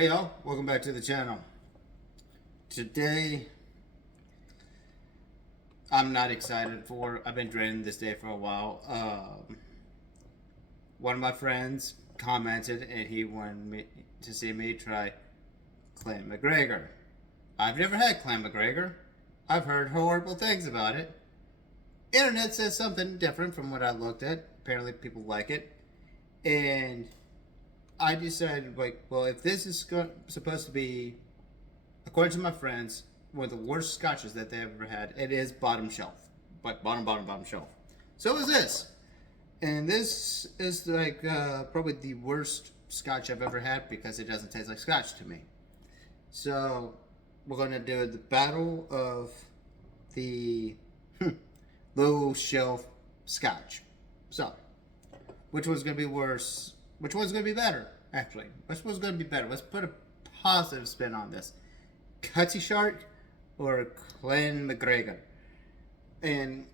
Hey y'all, welcome back to the channel. Today, I'm not excited for, I've been dreading this day for a while. One of my friends commented and he wanted me to see me try Clan MacGregor. I've never had Clan MacGregor. I've heard horrible things about it. Internet says something different from what I looked at. Apparently people like it. And I decided, like, well, if this is supposed to be, according to my friends, one of the worst scotches that they ever had, it is bottom shelf. But bottom shelf. So is this. And this is like probably the worst scotch I've ever had because it doesn't taste like scotch to me. So we're going to do the battle of the low shelf scotch. So, which one's going to be worse? Which one's going to be better, actually? Which one's going to be better? Let's put a positive spin on this. Cutty Sark or Clan MacGregor? And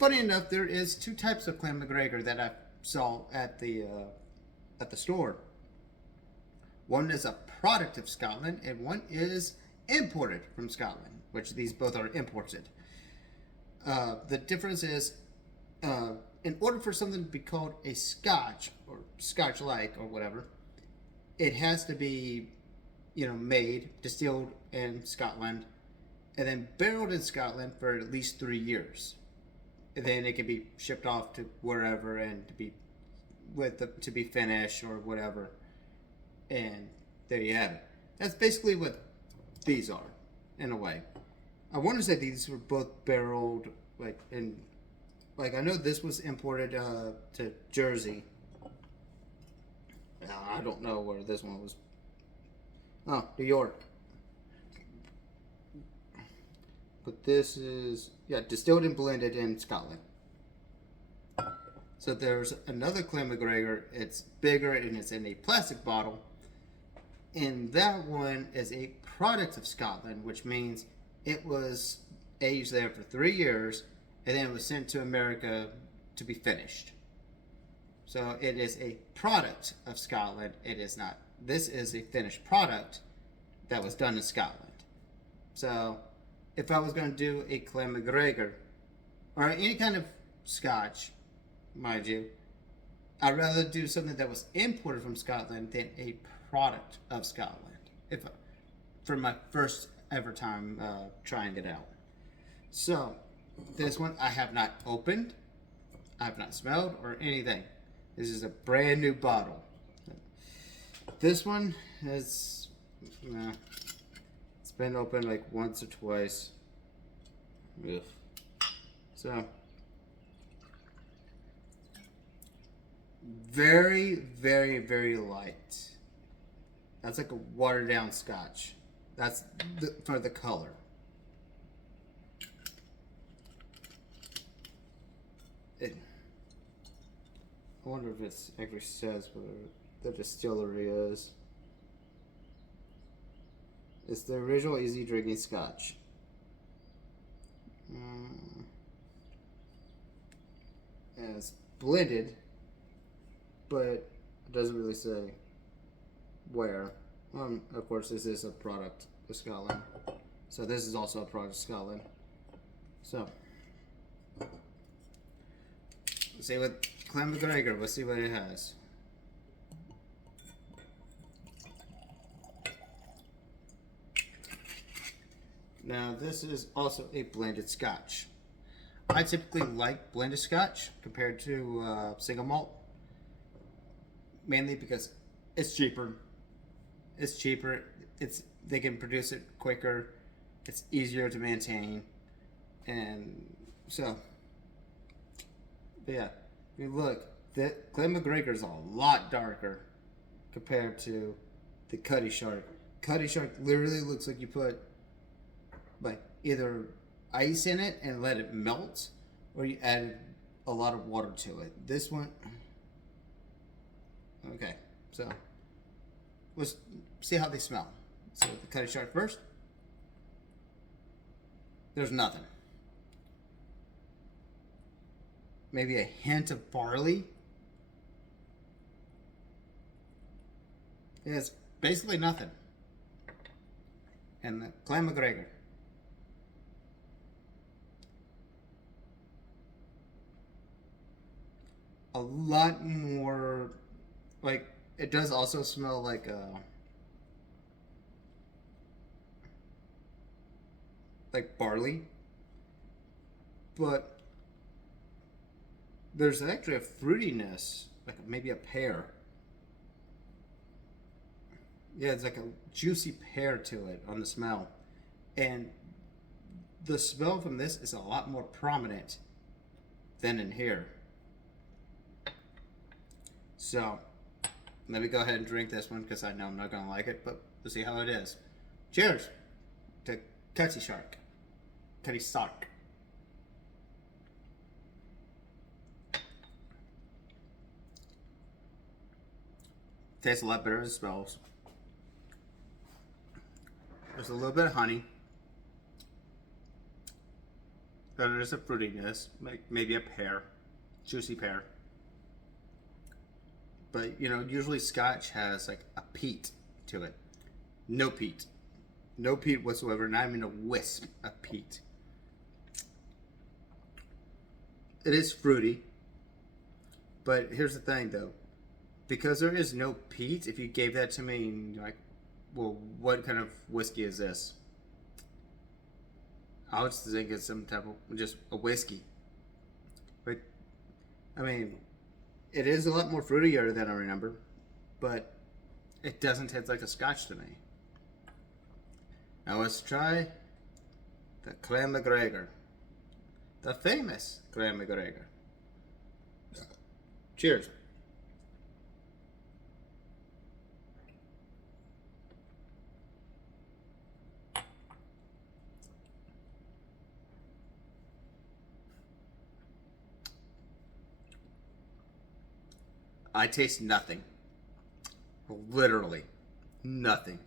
funny enough, there is two types of Clan MacGregor that I saw at the store. One is a product of Scotland, and one is imported from Scotland, which these both are imported. The difference is, in order for something to be called a Scotch or Scotch-like or whatever, it has to be, made, distilled in Scotland, and then barreled in Scotland for at least 3 years. And then it can be shipped off to wherever and to be finished or whatever. And there you have it. That's basically what these are, in a way. I want to say these were both barreled, I know this was imported to Jersey. I don't know where this one was. Oh, New York. But this is, distilled and blended in Scotland. So there's another Clan MacGregor. It's bigger and it's in a plastic bottle. And that one is a product of Scotland, which means it was aged there for 3 years and then it was sent to America to be finished. So it is a product of Scotland. It is not. This is a finished product that was done in Scotland. So if I was going to do a Clan MacGregor or any kind of scotch, mind you, I'd rather do something that was imported from Scotland than a product of Scotland. For my first ever time trying it out. So this one I have not opened, I have not smelled or anything. This is a brand new bottle. This one has, it's been opened like once or twice. Ugh. So, very, very, very light. That's like a watered down scotch. That's for the color. I wonder if it actually says what the distillery is. It's the original easy drinking scotch. And it's blended, but it doesn't really say where. Of course, this is a product of Scotland. So this is also a product of Scotland. So, let's see what Clan MacGregor, let's see what it has. Now, this is also a blended scotch. I typically like blended scotch compared to single malt. Mainly because it's cheaper. It's cheaper. They can produce it quicker. It's easier to maintain. And so, but yeah. If you look, the Clan MacGregor is a lot darker compared to the Cutty Sark. Cutty Sark literally looks like you put either ice in it and let it melt, or you added a lot of water to it. This one, okay, so let's see how they smell. So the Cutty Sark first. There's nothing. Maybe a hint of barley. It's Basically nothing. And the Clan MacGregor. A lot more, like, it does also smell like barley, but there's actually a fruitiness, like maybe a pear. Yeah, it's like a juicy pear to it on the smell. And the smell from this is a lot more prominent than in here. So, let me go ahead and drink this one because I know I'm not going to like it, but we'll see how it is. Cheers to Cutty Shark. Cutty Sark. Tastes a lot better than it smells. There's a little bit of honey. Then there's a fruitiness, like maybe a pear, juicy pear. But you know, usually Scotch has like a peat to it. No peat. No peat whatsoever, not even a wisp of peat. It is fruity. But here's the thing though. Because there is no peat, if you gave that to me and you're like, well, what kind of whiskey is this? I would think it's some type of just a whiskey. But I mean, it is a lot more fruitier than I remember, but it doesn't taste like a Scotch to me. Now let's try the Clan MacGregor, the famous Clan MacGregor. Cheers. I taste nothing. Literally nothing.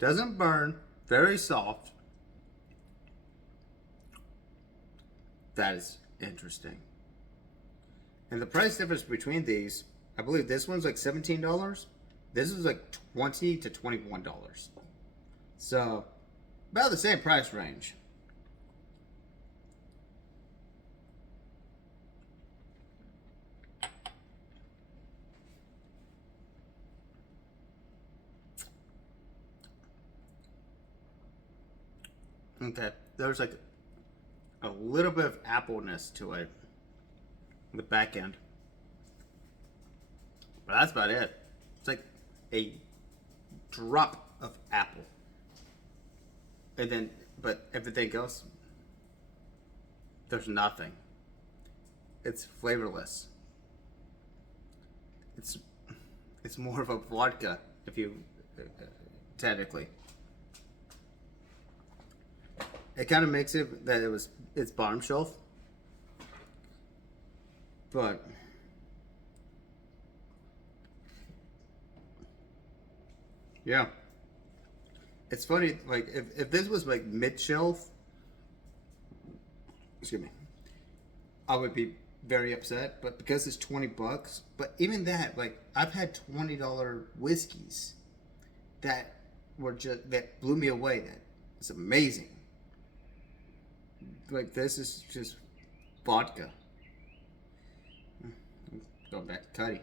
Doesn't burn. Very soft. That is interesting. And the price difference between these, I believe this one's like $17. This is like $20 to $21. So, about the same price range. Okay, there's like a little bit of appleness to it, the back end, but that's about it. It's like a drop of apple, and then, but everything else, there's nothing. It's flavorless. It's it's more of a vodka, if you technically. It kind of makes it that it's bottom shelf, but yeah, it's funny. Like if this was like mid shelf, excuse me, I would be very upset. But because it's $20, but even that, like I've had $20 whiskeys that were just that blew me away. That it's amazing. Like this is just vodka. Go back to Cutty.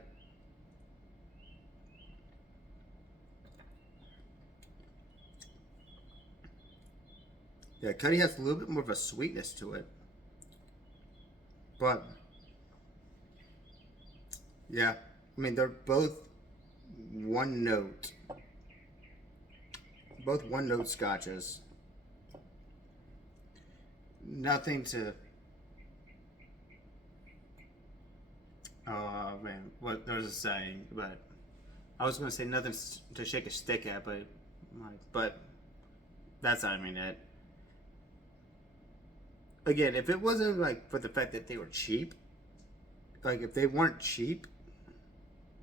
Yeah, Cutty has a little bit more of a sweetness to it. But yeah, I mean they're both one note. Both one note scotches. Nothing to. Oh man, what there's a saying, but I was gonna say nothing to shake a stick at, but that's not I mean it. Again, if it wasn't like for the fact that they were cheap, like if they weren't cheap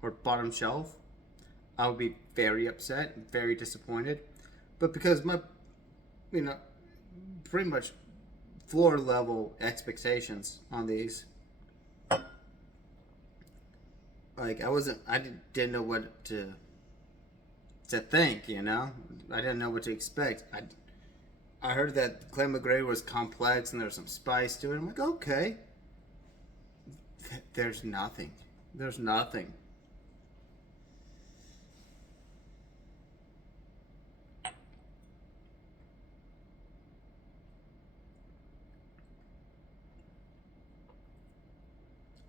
or bottom shelf, I would be very upset, very disappointed. But because my, you know, pretty much floor level expectations on these. Like I didn't know what to to think, you know. I didn't know what to expect. I heard that Clan MacGregor was complex and there's some spice to it. I'm like, okay. There's nothing. There's nothing.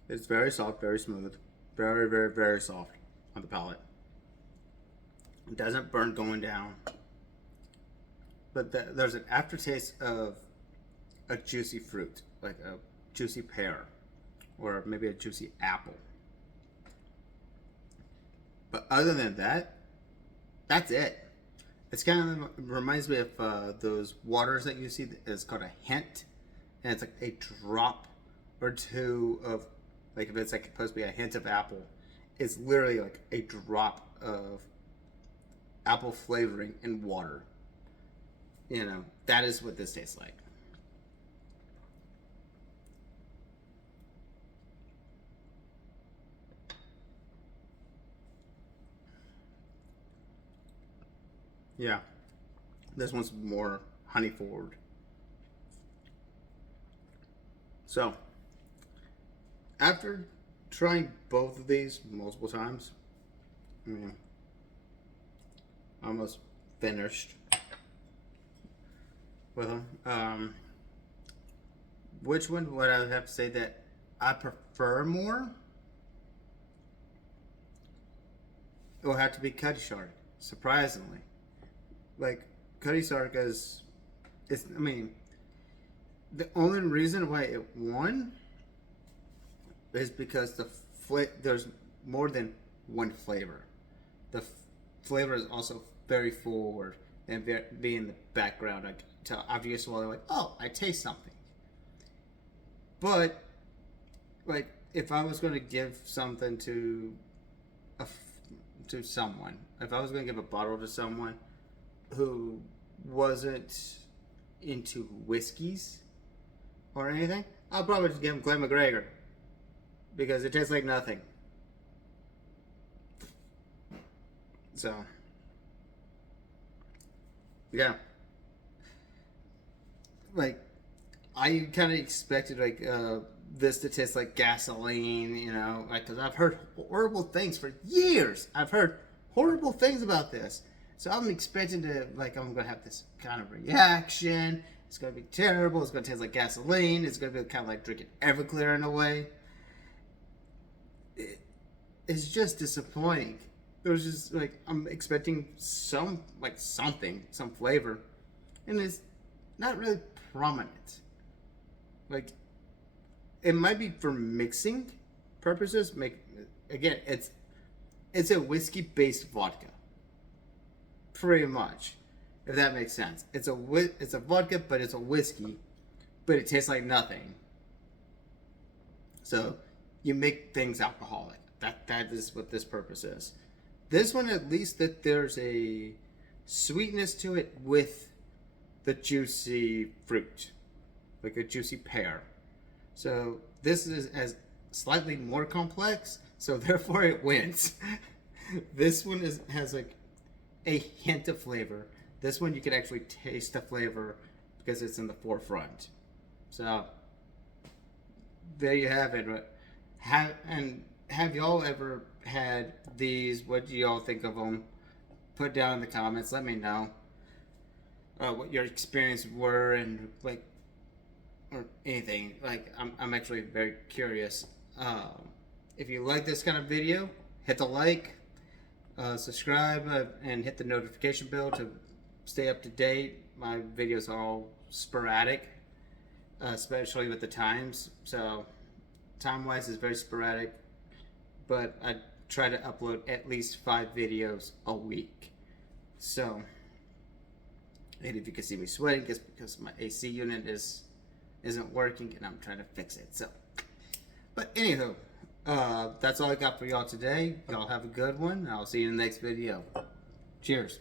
It's very soft, very smooth. Very, very, very soft on the palate. It doesn't burn going down. But there's an aftertaste of a juicy fruit, like a juicy pear, or maybe a juicy apple. But other than that, that's it. It's kind of reminds me of those waters that you see. It's called a hint, and it's like a drop or two of, like if it's like supposed to be a hint of apple, it's literally like a drop of apple flavoring in water. You know, that is what this tastes like. Yeah, this one's more honey forward. So, after trying both of these multiple times, I mean, almost finished with them. Which one would I have to say that I prefer more? It will have to be Cutty Sark, surprisingly. Like, Cutty Sark is, it's, I mean, the only reason why it won is because there's more than one flavor. The flavor is also very forward and be in the background. Like, after you swallow, like, oh, I taste something. But, like, if I was going to give something to someone, if I was going to give a bottle to someone who wasn't into whiskeys or anything, I'll probably just give him Clan MacGregor because it tastes like nothing. So, yeah, like I kind of expected like this to taste like gasoline, you know, like because I've heard horrible things for years. I've heard horrible things about this, so I'm expecting to like I'm gonna have this kind of reaction. It's gonna be terrible. It's gonna taste like gasoline. It's gonna be kind of like drinking Everclear in a way. It's just disappointing. There's just like I'm expecting some like something, some flavor, and it's not really prominent. Like it might be for mixing purposes. Make again, it's a whiskey based vodka, pretty much, if that makes sense. It's a vodka, but it's a whiskey, but it tastes like nothing. So you make things alcoholic. That is what this purpose is. This one, at least, that there's a sweetness to it with the juicy fruit, like a juicy pear. So this is as slightly more complex, so therefore it wins. This one has like a hint of flavor. This one you can actually taste the flavor because it's in the forefront. So there you have it. Have y'all ever had these? What do y'all think of them? Put down in the comments. Let me know what your experience were and like or anything. Like I'm actually very curious. If you like this kind of video, hit the like, subscribe, and hit the notification bell to stay up to date. My videos are all sporadic, especially with the times. So time-wise is very sporadic, but I try to upload at least 5 videos a week. So, and if you can see me sweating, it's because my AC unit isn't working and I'm trying to fix it. So, but anywho, that's all I got for y'all today. Y'all have a good one. I'll see you in the next video. Cheers.